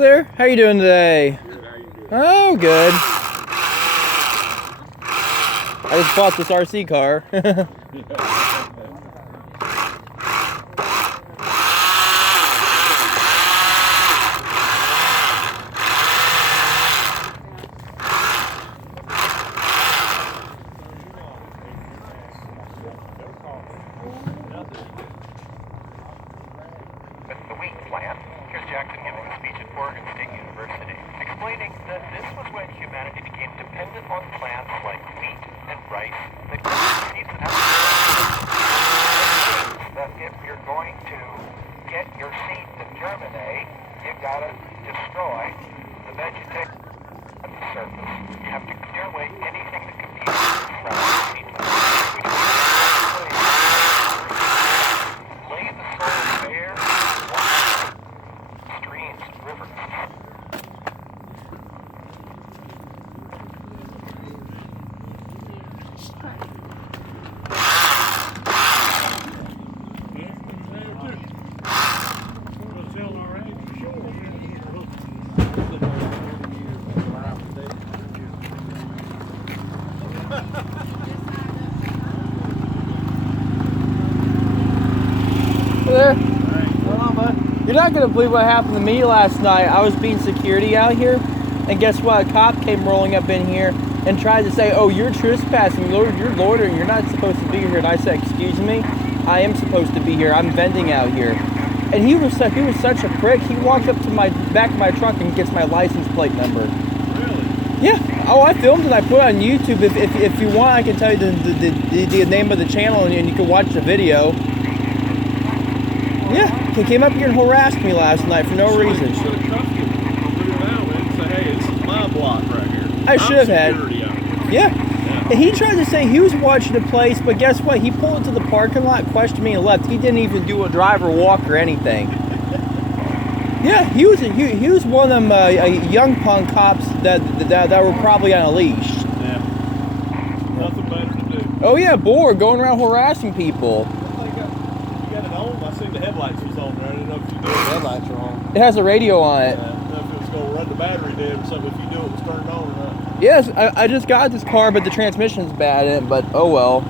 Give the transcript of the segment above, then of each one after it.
There, how you doing today? Good, how you doing? Oh, good. I just bought this RC car. With the wheat plant, here's Jackson giving a speech at Oregon State University, explaining that this was when humanity became dependent on plants like wheat and rice that grew seeds and that if you're going to get your seed to germinate, you've got to destroy the vegetation at the surface. You have to clear away anything that competes with the seed plant, lay the soil bare, streams, rivers. There. You're not going to believe what happened to me last night. I was being security out here, and guess what? A cop came rolling up in here and tried to say, oh, you're trespassing, you're loitering, you're not supposed to be here. And I said, excuse me, I am supposed to be here. I'm venting out here. And he was such a prick. He walked up to my back of my truck and gets my license plate number. Really? Yeah. Oh, I filmed it. I put it on YouTube. If you want, I can tell you the name of the channel, and you can watch the video. Yeah, he came up here and harassed me last night for no reason. You should have cuffed him. Put him out and say, hey, this is my block right here. I should have had. Yeah. Yeah. And he tried to say he was watching the place, but guess what? He pulled into the parking lot, questioned me, and left. He didn't even do a drive or walk or anything. Yeah, he was one of them young punk cops that were probably on a leash. Yeah. Nothing better to do. Oh yeah, bored, going around harassing people. You got it on? I seen the headlights was on there. I didn't know if you knew the headlights were on. It has a radio on it. I didn't know if it was going to run the battery dead or something. If you knew it was turned on or not. Yes, I just got this car, but the transmission's bad in it, but oh well.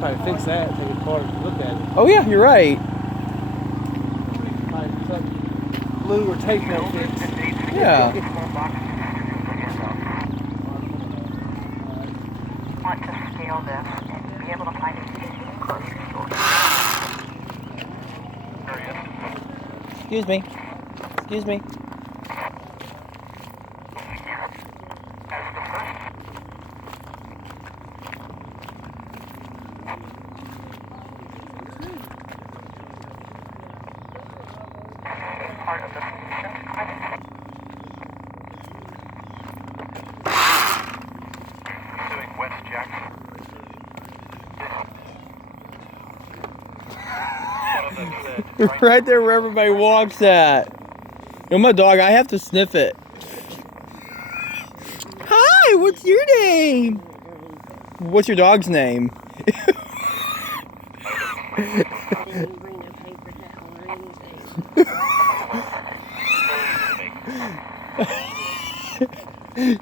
Probably fix that, take it apart and look at it. Oh yeah, you're right. Probably something glue or tape won't fix. Yeah. Want to scale this and be able to find it in the grocery store. Excuse me. Excuse me. As the first part of the solution, pursuing West Jackson. Right there where everybody walks at. You know, my dog, I have to sniff it. Hi, what's your name? What's your dog's name?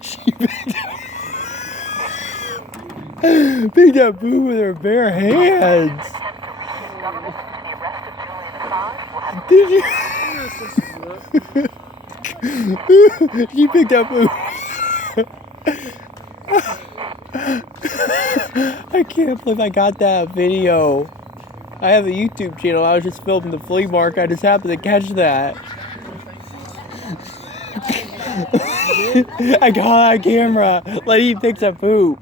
She picked up poo with her bare hands. Did you? She picked up poo. I can't believe I got that video. I have a YouTube channel. I was just filming the flea market. I just happened to catch that. I got on camera. Lady picks up poop.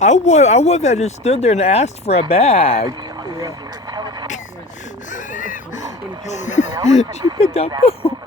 I would have just stood there and asked for a bag. She picked up poop.